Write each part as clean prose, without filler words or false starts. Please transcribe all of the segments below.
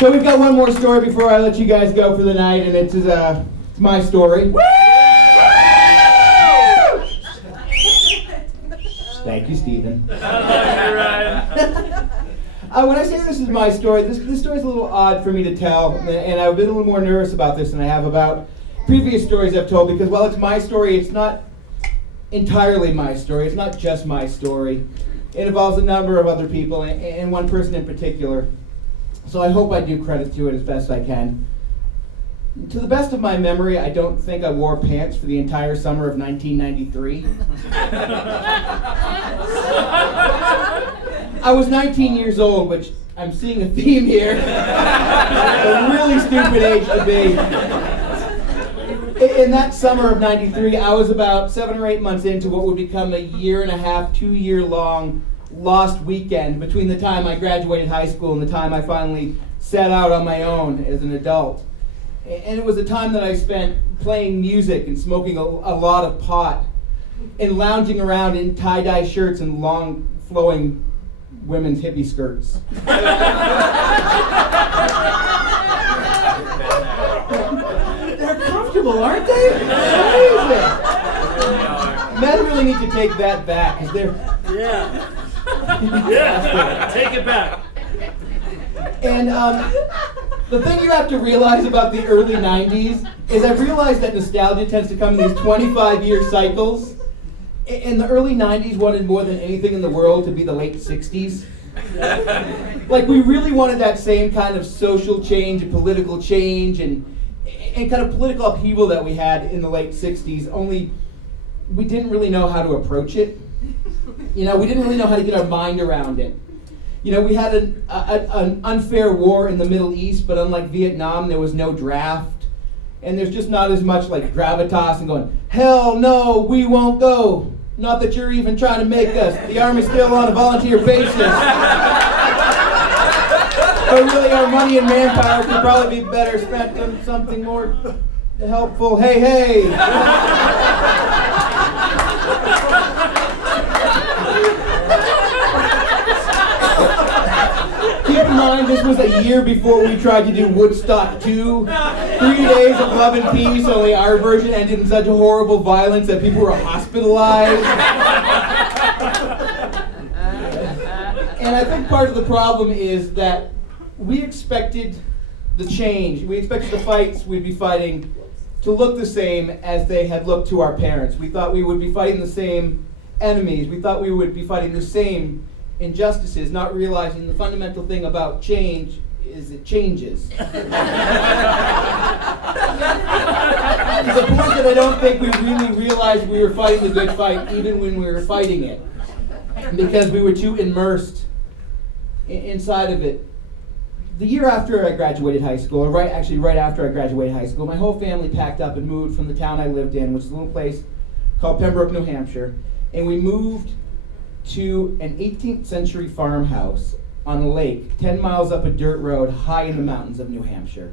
So we've got one more story before I let you guys go for the night, and it's my story. Woo! Thank you, Stephen. When I say this is my story, this story is a little odd for me to tell, and I've been a little more nervous about this than I have about previous stories I've told, because while it's my story, it's not entirely my story. It's not just my story. It involves a number of other people, and one person in particular. So I hope I do credit to it as best I can. To the best of my memory, I don't think I wore pants for the entire summer of 1993. I was 19 years old, which I'm seeing a theme here. A really stupid age to be. In that summer of 93, I was about 7 or 8 months into what would become a 1.5, 2-year-long lost weekend between the time I graduated high school and the time I finally set out on my own as an adult. And it was a time that I spent playing music and smoking a lot of pot and lounging around in tie-dye shirts and long flowing women's hippie skirts. They're comfortable, aren't they? Amazing. Men really need to take that back, because they're... Yeah. Yeah, take it back. And the thing you have to realize about the early 90s is I've realized that nostalgia tends to come in these 25-year cycles. In the early 90s wanted more than anything in the world to be the late 60s. Like, we really wanted that same kind of social change and political change and kind of political upheaval that we had in the late 60s, only we didn't really know how to approach it. You know, we didn't really know how to get our mind around it. You know, we had an unfair war in the Middle East, but unlike Vietnam, there was no draft. And there's just not as much like gravitas and going, hell no, we won't go. Not that you're even trying to make us. The Army's still on a volunteer basis. But really, our money and manpower could probably be better spent on something more helpful. Hey, hey. Keep in mind, this was a year before we tried to do Woodstock 2. 3 days of love and peace, only our version ended in such horrible violence that people were hospitalized. And I think part of the problem is that we expected the change. We expected the fights we'd be fighting to look the same as they had looked to our parents. We thought we would be fighting the same enemies. We thought we would be fighting the same injustices, not realizing the fundamental thing about change is it changes. The point that I don't think we really realized we were fighting the good fight even when we were fighting it, because we were too immersed inside of it. The year after I graduated high school, or right after I graduated high school, my whole family packed up and moved from the town I lived in, which is a little place called Pembroke, New Hampshire, and we moved to an 18th century farmhouse on a lake 10 miles up a dirt road high in the mountains of New Hampshire.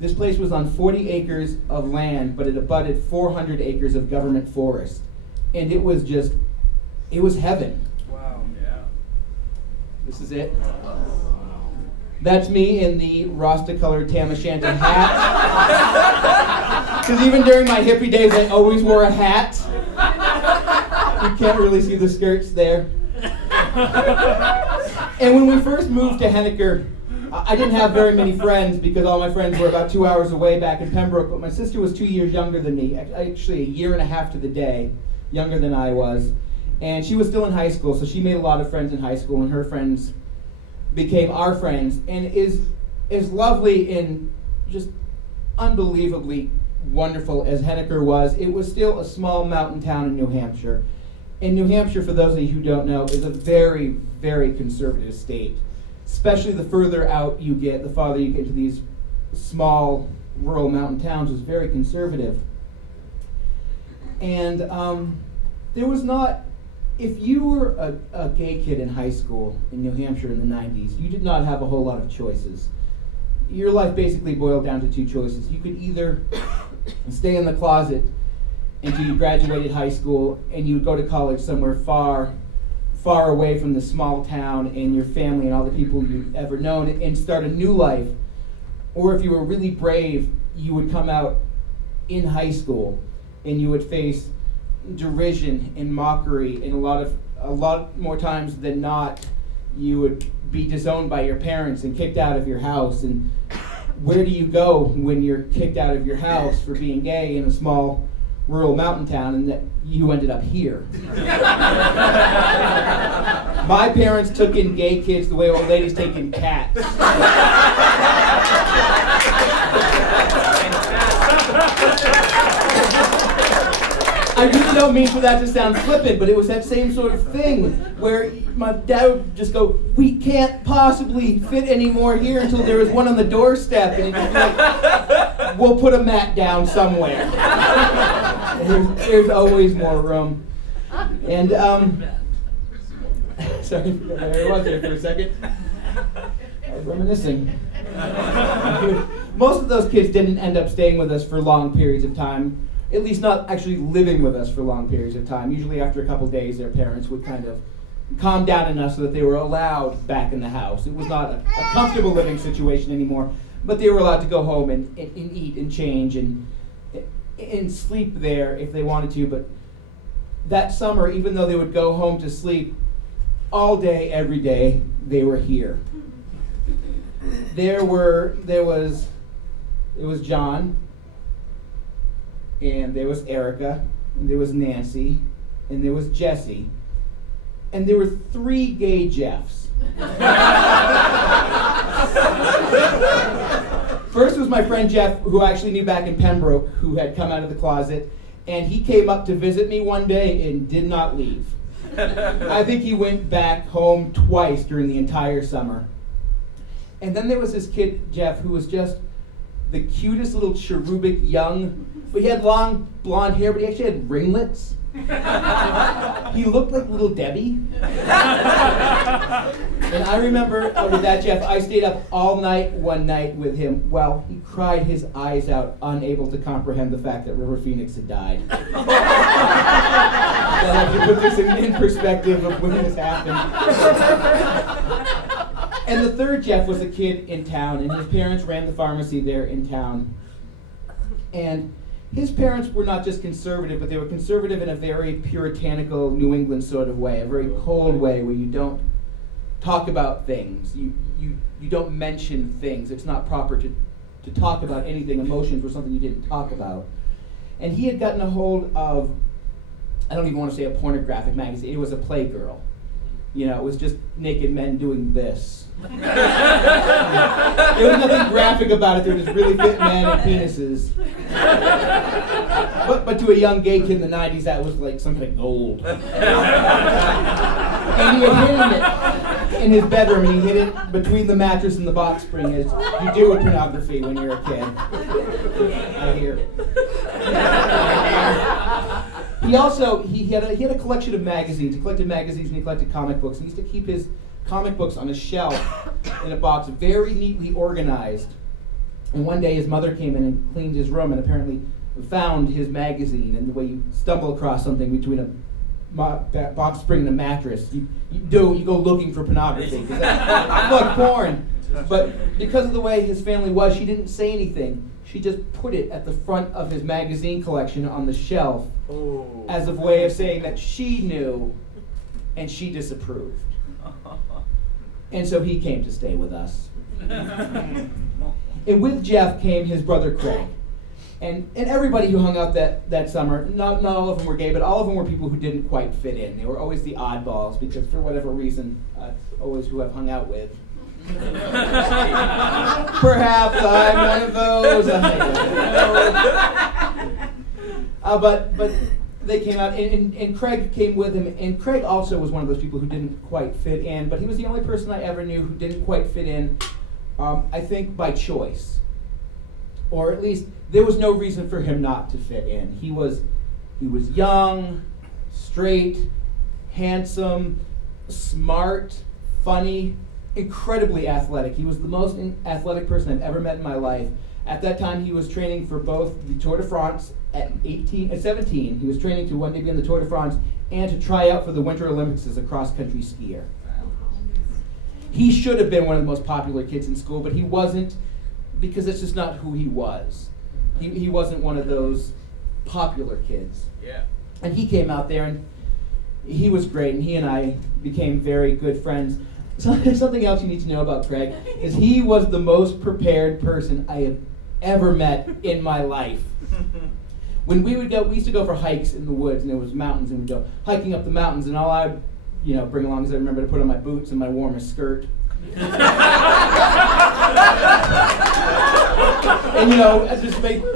This place was on 40 acres of land, but it abutted 400 acres of government forest. And it was heaven. Wow. Yeah. This is it. That's me in the Rasta-colored Tam O'Shanter hat. Because even during my hippie days, I always wore a hat. You can't really see the skirts there. And when we first moved to Henniker, I didn't have very many friends because all my friends were about 2 hours away back in Pembroke, but my sister was 2 years younger than me, actually 1.5 years to the day younger than I was. And she was still in high school, so she made a lot of friends in high school, and her friends became our friends, and is lovely and just unbelievably wonderful as Henniker was. It was still a small mountain town in New Hampshire. And New Hampshire, for those of you who don't know, is a very, very conservative state. Especially the further out you get, the farther you get to these small rural mountain towns, is very conservative. And there was not, if you were a gay kid in high school in New Hampshire in the 90s, you did not have a whole lot of choices. Your life basically boiled down to 2 choices. You could either stay in the closet until you graduated high school and you would go to college somewhere far, far away from the small town and your family and all the people you've ever known, and start a new life Or if you were really brave, you would come out in high school and you would face derision and mockery, and a lot more times than not, you would be disowned by your parents and kicked out of your house. And where do you go when you're kicked out of your house for being gay in a small rural mountain town, and that you ended up here? My parents took in gay kids the way old ladies take in cats. I really don't mean for that to sound flippant, but it was that same sort of thing where my dad would just go, "We can't possibly fit any more here until there was one on the doorstep," and he'd be like, "We'll put a mat down somewhere. There's always more room." And sorry, I was there for a second. I was reminiscing. Most of those kids didn't end up staying with us for long periods of time. At least not actually living with us for long periods of time. Usually after a couple days, their parents would kind of calm down enough so that they were allowed back in the house. It was not a comfortable living situation anymore, but they were allowed to go home and eat and change and sleep there if they wanted to. But that summer, even though they would go home to sleep all day, every day, they were here. It was John, and there was Erica, and there was Nancy, and there was Jesse, and there were 3 gay Jeffs. First was my friend Jeff, who I actually knew back in Pembroke, who had come out of the closet, and he came up to visit me one day and did not leave. I think he went back home twice during the entire summer. And then there was this kid, Jeff, who was just the cutest little cherubic young, but he had long blonde hair, but he actually had ringlets. He looked like little Debbie. And I remember with that Jeff, I stayed up all night one night with him while he cried his eyes out, unable to comprehend the fact that River Phoenix had died. I'll have to put this in perspective of when this happened. And the third Jeff was a kid in town, and his parents ran the pharmacy there in town. And his parents were not just conservative, but they were conservative in a very puritanical New England sort of way, a very cold way where you don't talk about things. You don't mention things. It's not proper to talk about anything. Emotions were something you didn't talk about. And he had gotten a hold of, I don't even want to say a pornographic magazine, it was a Playgirl. You know, it was just naked men doing this. There was nothing graphic about it. There were just really fit men and penises. But to a young gay kid in the 90s, that was like some kind of gold. And he had hidden it in his bedroom, and he hid it between the mattress and the box spring, as you do with pornography when you're a kid. I hear. He also he had a collection of magazines. He collected magazines and he collected comic books. And he used to keep his comic books on a shelf in a box, very neatly organized. And one day his mother came in and cleaned his room and apparently found his magazine. And the way you stumble across something between a box spring and a mattress, you go looking for pornography. Look, porn. But because of the way his family was, she didn't say anything. She just put it at the front of his magazine collection on the shelf as a way of saying that she knew and she disapproved. And so he came to stay with us. And with Jeff came his brother Craig. And everybody who hung out that summer, not all of them were gay, but all of them were people who didn't quite fit in. They were always the oddballs because for whatever reason, always who I've hung out with. Perhaps I'm one of those. But they came out, and Craig came with him. And Craig also was one of those people who didn't quite fit in. But he was the only person I ever knew who didn't quite fit in. I think by choice, or at least there was no reason for him not to fit in. He was young, straight, handsome, smart, funny, incredibly athletic. He was the most athletic person I've ever met in my life. At that time, he was training for both the Tour de France at 17. He was training to one day be on the Tour de France and to try out for the Winter Olympics as a cross-country skier. He should have been one of the most popular kids in school, but he wasn't because it's just not who he was. He wasn't one of those popular kids. Yeah. And he came out there, and he was great, and he and I became very good friends. Something else you need to know about Craig is he was the most prepared person I have ever met in my life. When we used to go for hikes in the woods, and there was mountains, and we'd go hiking up the mountains, and all I'd bring along is I remember to put on my boots and my warmest skirt. And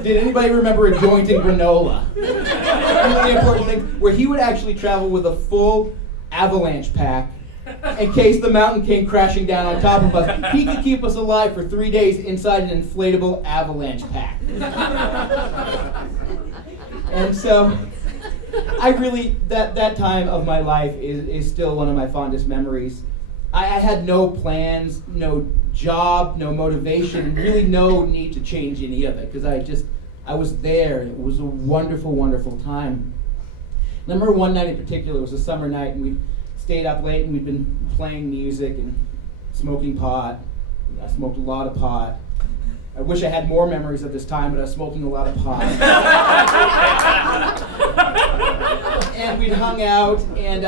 did anybody remember a joint in granola? Really important thing, where he would actually travel with a full avalanche pack in case the mountain came crashing down on top of us. He could keep us alive for 3 days inside an inflatable avalanche pack. And so, I really, that time of my life is still one of my fondest memories. I had no plans, no job, no motivation, really no need to change any of it, because I was there, and it was a wonderful, wonderful time. I remember one night in particular, it was a summer night, and we stayed up late, and we'd been playing music and smoking pot. I smoked a lot of pot. I wish I had more memories of this time, but I was smoking a lot of pot. And we'd hung out, and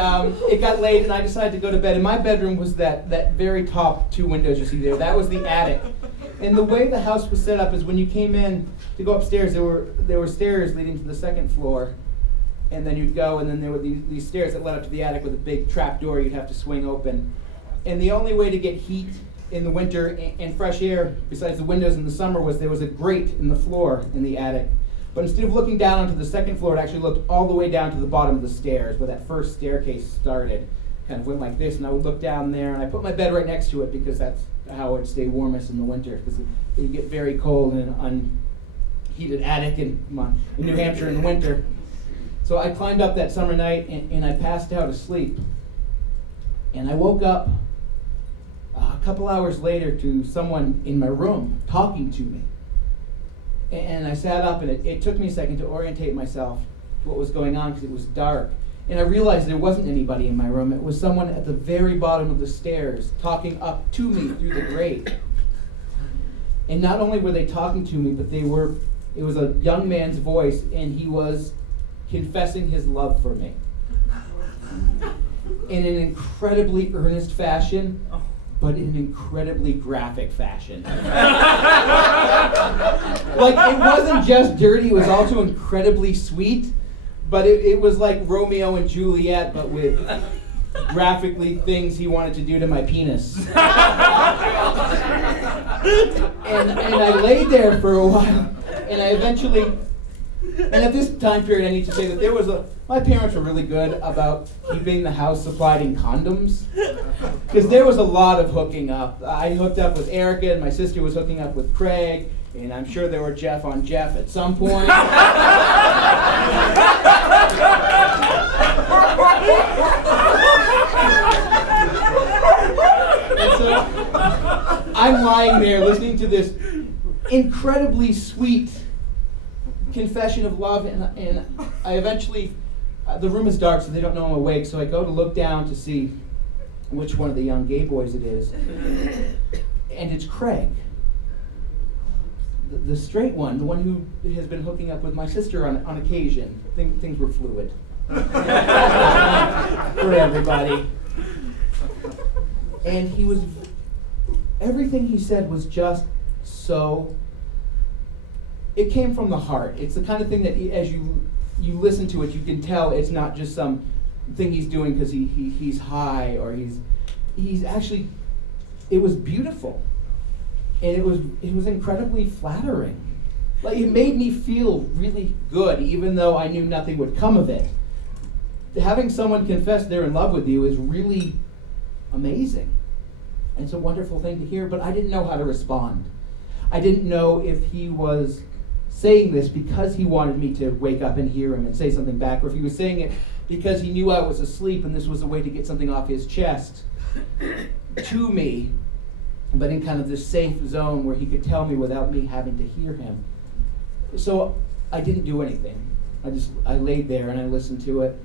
it got late, and I decided to go to bed. And my bedroom was that very top 2 windows you see there. That was the attic. And the way the house was set up is when you came in to go upstairs, there were stairs leading to the second floor. And then you'd go, and then there were these stairs that led up to the attic with a big trap door you'd have to swing open. And the only way to get heat in the winter and fresh air, besides the windows in the summer, was there was a grate in the floor in the attic. But instead of looking down onto the second floor, it actually looked all the way down to the bottom of the stairs, where that first staircase started. Kind of went like this, and I would look down there, and I put my bed right next to it, because that's how it would stay warmest in the winter, because it would get very cold in an unheated attic in New Hampshire in the winter. So I climbed up that summer night, and I passed out asleep. And I woke up a couple hours later to someone in my room talking to me. And I sat up, and it took me a second to orientate myself to what was going on, because it was dark. And I realized there wasn't anybody in my room. It was someone at the very bottom of the stairs talking up to me through the grate. And not only were they talking to me, but it was a young man's voice, and he was confessing his love for me in an incredibly earnest fashion, but in an incredibly graphic fashion. Like, it wasn't just dirty, it was also incredibly sweet, but it was like Romeo and Juliet, but with graphically things he wanted to do to my penis. And I laid there for a while, and I eventually, and at this time period I need to say that my parents were really good about keeping the house supplied in condoms, because there was a lot of hooking up. I hooked up with Erica, and my sister was hooking up with Craig, and I'm sure there were Jeff on Jeff at some point. And so I'm lying there listening to this incredibly sweet confession of love, and I eventually, the room is dark, so they don't know I'm awake, so I go to look down to see which one of the young gay boys it is, and it's Craig, the straight one, the one who has been hooking up with my sister on occasion. Things were fluid for everybody. And everything he said was just so, it came from the heart. It's the kind of thing that as you listen to it, you can tell it's not just some thing he's doing because he's high, or he's actually, it was beautiful. And it was incredibly flattering. Like, it made me feel really good, even though I knew nothing would come of it. Having someone confess they're in love with you is really amazing. It's a wonderful thing to hear, but I didn't know how to respond. I didn't know if he was saying this because he wanted me to wake up and hear him and say something back, or if he was saying it because he knew I was asleep and this was a way to get something off his chest to me, but in kind of this safe zone where he could tell me without me having to hear him. So I didn't do anything. I laid there and I listened to it.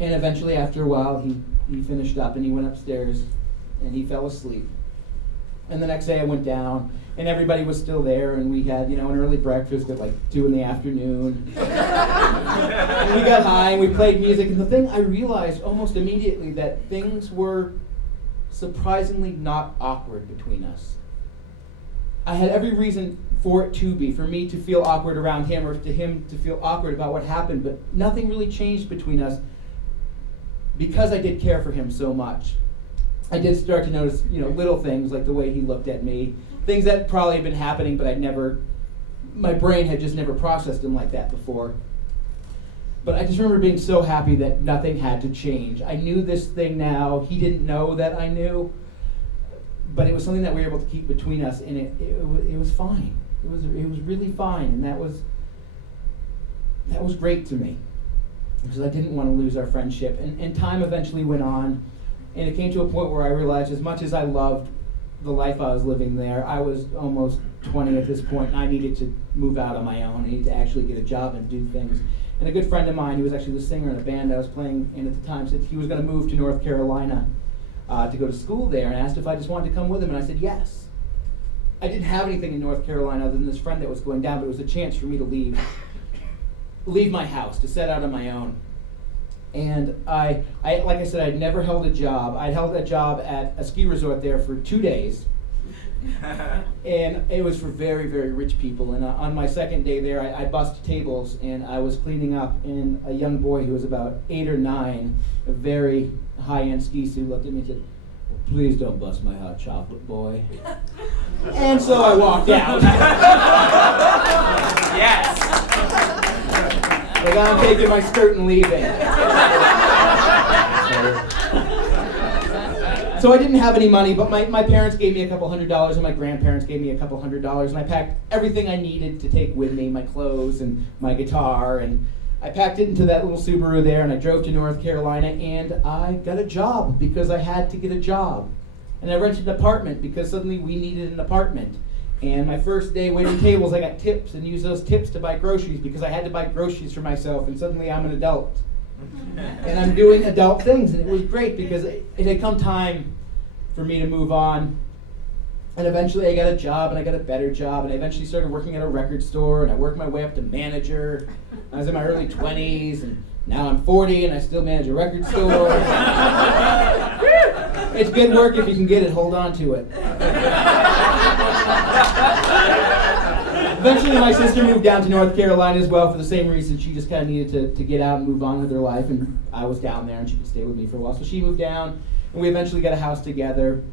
And eventually, after a while, he finished up and he went upstairs and he fell asleep. And the next day I went down, and everybody was still there, and we had, an early breakfast at like 2 in the afternoon. And we got high, and we played music, and the thing I realized almost immediately that things were surprisingly not awkward between us. I had every reason for it to be, for me to feel awkward around him or to him to feel awkward about what happened, but nothing really changed between us because I did care for him so much. I did start to notice, little things like the way he looked at me, things that probably had been happening, but my brain had just never processed them like that before. But I just remember being so happy that nothing had to change. I knew this thing now. He didn't know that I knew, but it was something that we were able to keep between us, and it was fine. It was really fine, and that was great to me because I didn't want to lose our friendship. And time eventually went on, and it came to a point where I realized as much as I loved the life I was living there, I was almost 20 at this point, and I needed to move out on my own. I needed to actually get a job and do things. And a good friend of mine, who was actually the singer in a band I was playing in at the time, said he was going to move to North Carolina to go to school there, and asked if I just wanted to come with him, and I said yes. I didn't have anything in North Carolina other than this friend that was going down, but it was a chance for me to leave my house, to set out on my own. And I like I said, I'd never held a job. I'd held a job at a ski resort there for 2 days. And it was for very, very rich people. And on my second day there, I bussed tables, and I was cleaning up, and a young boy who was about 8 or 9, a very high-end ski suit, looked at me and said, "Please don't bust my hot chocolate, boy." And so I walked out. Yes. Like, I'm taking my skirt and leaving. So I didn't have any money, but my parents gave me a couple $100s, and my grandparents gave me a couple $100s, and I packed everything I needed to take with me, my clothes and my guitar, and I packed it into that little Subaru there, and I drove to North Carolina, and I got a job because I had to get a job. And I rented an apartment because suddenly we needed an apartment. And my first day waiting tables, I got tips and used those tips to buy groceries because I had to buy groceries for myself, and suddenly I'm an adult. And I'm doing adult things, and it was great because it had come time for me to move on. And eventually I got a job, and I got a better job, and I eventually started working at a record store, and I worked my way up to manager. I was in my early 20s, and now I'm 40, and I still manage a record store. It's good work if you can get it, hold on to it. Eventually my sister moved down to North Carolina as well for the same reason. She just kind of needed to get out and move on with her life, and I was down there and she could stay with me for a while. So she moved down, and we eventually got a house together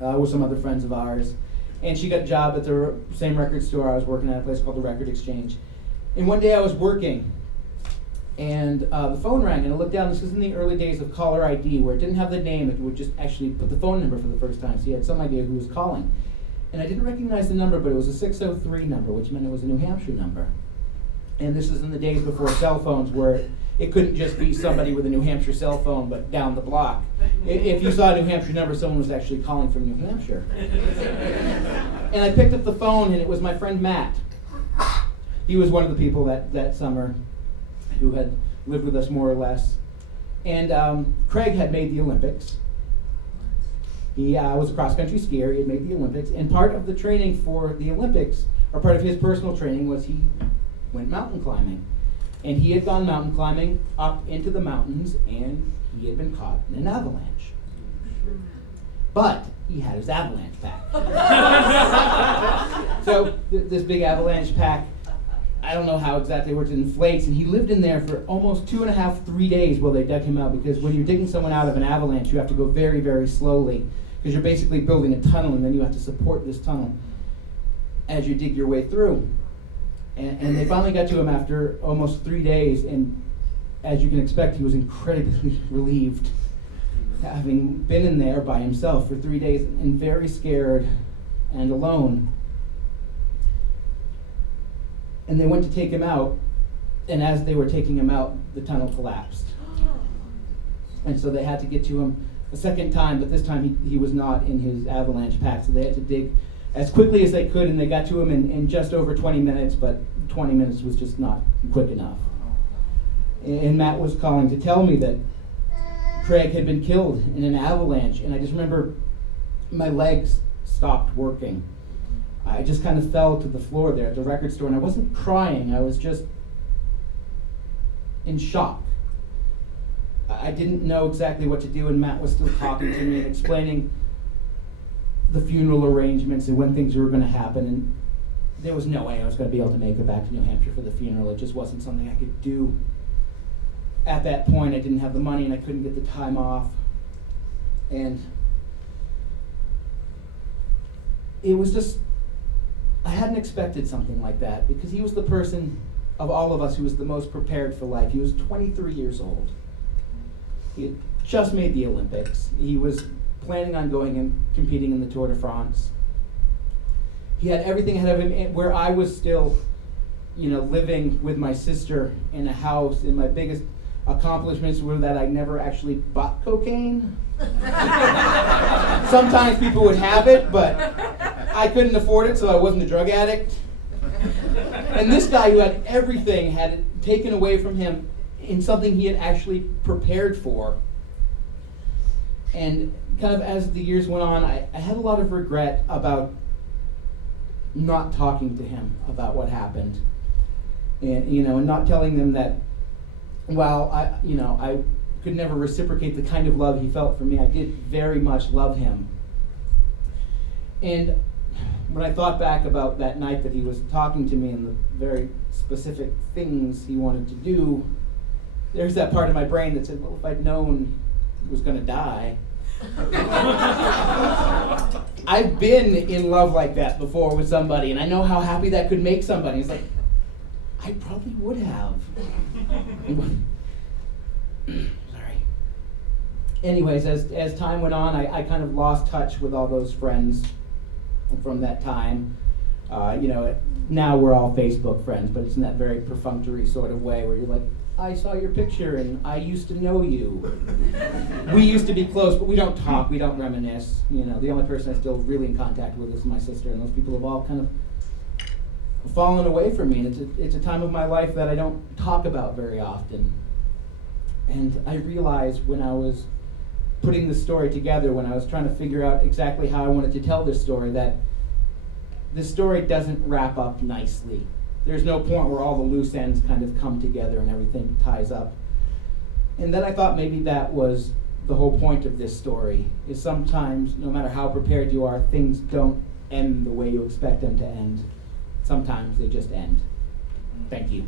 with some other friends of ours. And she got a job at the same record store I was working at, a place called the Record Exchange. And one day I was working, and the phone rang, and I looked down. This was in the early days of caller ID, where it didn't have the name. It would just actually put the phone number for the first time, so you had some idea who was calling. And I didn't recognize the number, but it was a 603 number, which meant it was a New Hampshire number. And this is in the days before cell phones, where it couldn't just be somebody with a New Hampshire cell phone, but down the block. If you saw a New Hampshire number, someone was actually calling from New Hampshire. And I picked up the phone, and it was my friend Matt. He was one of the people that summer who had lived with us more or less. And Craig had made the Olympics. He was a cross-country skier. He had made the Olympics. And part of the training for the Olympics, or part of his personal training, was he went mountain climbing. And he had gone mountain climbing up into the mountains, and he had been caught in an avalanche. But he had his avalanche pack. So this big avalanche pack, I don't know how exactly it works, it inflates, and he lived in there for almost 2.5, 3 days while they dug him out, because when you're digging someone out of an avalanche, you have to go very, very slowly, because you're basically building a tunnel, and then you have to support this tunnel as you dig your way through. And they finally got to him after almost 3 days, and as you can expect, he was incredibly relieved, having been in there by himself for 3 days and very scared and alone. And they went to take him out, and as they were taking him out, the tunnel collapsed. And so they had to get to him a second time, but this time he was not in his avalanche pack, so they had to dig as quickly as they could, and they got to him in just over 20 minutes, but 20 minutes was just not quick enough. And Matt was calling to tell me that Craig had been killed in an avalanche, and I just remember my legs stopped working. I just kind of fell to the floor there at the record store, and I wasn't crying, I was just in shock. I didn't know exactly what to do, and Matt was still talking to me and explaining the funeral arrangements and when things were going to happen, and there was no way I was going to be able to make it back to New Hampshire for the funeral. It just wasn't something I could do. At that point, I didn't have the money and I couldn't get the time off. And it was just, I hadn't expected something like that, because he was the person of all of us who was the most prepared for life. He was 23 years old. He had just made the Olympics. He was planning on going and competing in the Tour de France. He had everything ahead of him, where I was still, living with my sister in a house, and my biggest accomplishments were that I never actually bought cocaine. Sometimes people would have it, but I couldn't afford it, so I wasn't a drug addict. And this guy who had everything had it taken away from him in something he had actually prepared for. And kind of as the years went on, I had a lot of regret about not talking to him about what happened. And, and not telling them that while I could never reciprocate the kind of love he felt for me, I did very much love him. And when I thought back about that night that he was talking to me and the very specific things he wanted to do, there's that part of my brain that said, well, if I'd known he was going to die. I've been in love like that before with somebody, and I know how happy that could make somebody. It's like, I probably would have. Sorry. Anyways, as time went on, I kind of lost touch with all those friends from that time. Now we're all Facebook friends, but it's in that very perfunctory sort of way where you're like, I saw your picture and I used to know you. We used to be close, but we don't talk, we don't reminisce. The only person I'm still really in contact with is my sister, and those people have all kind of fallen away from me. And it's a time of my life that I don't talk about very often. And I realized when I was putting the story together, when I was trying to figure out exactly how I wanted to tell this story, that this story doesn't wrap up nicely. There's no point where all the loose ends kind of come together and everything ties up. And then I thought maybe that was the whole point of this story, is sometimes, no matter how prepared you are, things don't end the way you expect them to end. Sometimes they just end. Thank you.